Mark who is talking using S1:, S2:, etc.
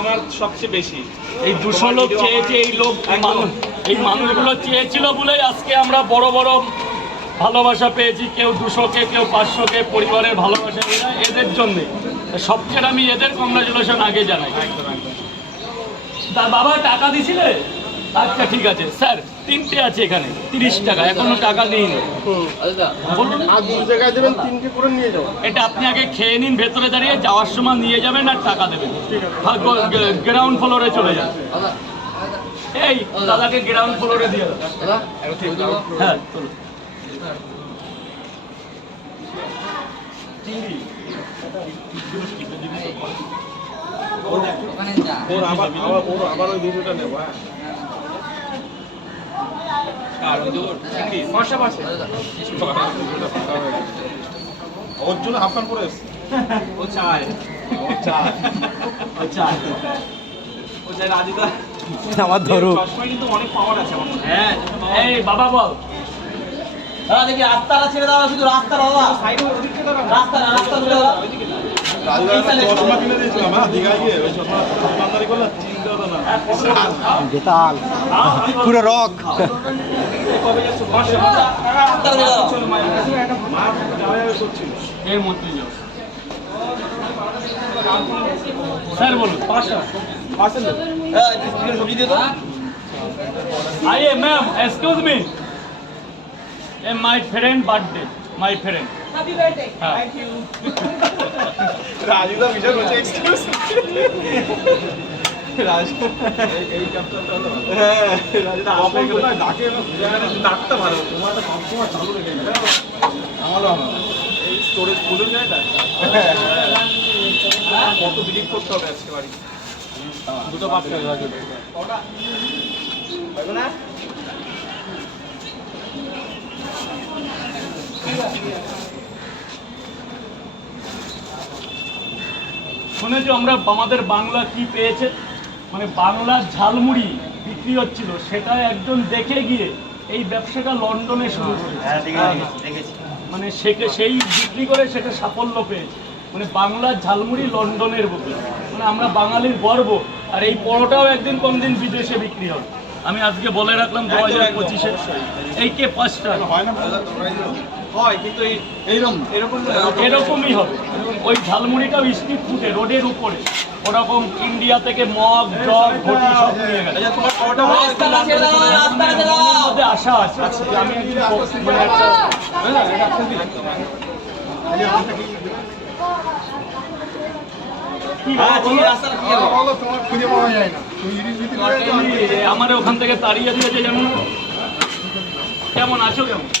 S1: আমার সবচেয়ে বেশি।
S2: এই দুশো লোক চেয়েছে এই লোক এই মানুষগুলো চেয়েছিল বলেই আজকে আমরা বড় বড় ভালোবাসা পেয়েছি। কেউ দুশোকে কেউ পাঁচশোকে পরিবারের ভালোবাসা এদের জন্যে। সবচেয়ে আমি এদের কংগ্রাচুলেশন আগে জানাই। তার বাবা টাকা দিছিলে? আচ্ছা ঠিক আছে। স্যার তিনটে আছে এখানে তিরিশ টাকা এখনও টাকা দিইনি। বলুন।
S3: জায়গায় দেবেন তিনটে করে নিয়ে যাও
S2: এটা আপনি আগে খেয়ে নিন ভেতরে দাঁড়িয়ে যাওয়ার সময় নিয়ে যাবেন আর টাকা দেবেন। গ্রাউন্ড ফ্লোরে চলে যান। এই দাদাকে গ্রাউন্ড ফ্লোরে দিয়ে হ্যাঁ
S1: ওর আবার ওর আবার ওই ভিডিওটা নেব হ্যাঁ। ওর জন্য হাফ প্যান্ট পরে ও চায় ও চায়
S2: আচ্ছা
S1: ও চায় রাজুদা
S3: আমার
S1: চশমায় কিন্তু অনেক পাওয়ার আছে। আমার হ্যাঁ
S2: এই বাবা বল
S4: দাদা দেখি রাস্তাটা ছেড়ে দাও শুধু রাস্তা দাদা রাস্তা রাস্তা
S3: বেতাল পুরো রক।
S2: স্যার বলুন।
S1: পাশে না
S4: হ্যাঁ একটু সবজি দিয়ে দাও
S2: my friend
S5: happy birthday
S2: thank
S5: you Raju
S1: da বিশাল হচ্ছে এক্সকিউজ এই হ্যাঁ ডাকে ভালো তোমার এই স্টোরেজ না কত করতে হবে আজকে বাড়ি। হ্যাঁ। দুটো পাঁচটা না?
S2: শুনেছি আমরা আমাদের বাংলা কি পেয়েছে? মানে বাংলার ঝালমুড়ি বিক্রি হচ্ছিল সেটা একজন দেখে গিয়ে এই ব্যবসাটা লন্ডনে শুরু করেছে। মানে সেকে সেই বিক্রি করে সেটা সাফল্য পেয়েছে। মানে বাংলার ঝালমুড়ি লন্ডনের বুকে মানে আমরা বাঙালির গর্ব আর এই পরোটাও একদিন কোনদিন বিদেশে বিক্রি হবে আমি আজকে বলে রাখলাম দু হাজার পঁচিশে এই কে পাঁচটা
S1: হয় না হয় কিন্তু এইরকম
S2: এরকমই হবে ওই ঝালমুড়িটাও স্ট্রিট ফুটে রোডের উপরে ওরকম ইন্ডিয়া থেকে মগ জগ ঘটি সব নিয়ে গেছে
S1: আচ্ছা
S2: আশা আছে আমি মানে একটা
S4: হ্যাঁ
S2: আমার ওখান থেকে তাড়িয়ে দিয়েছে যেমন। কেমন আছো কেমন?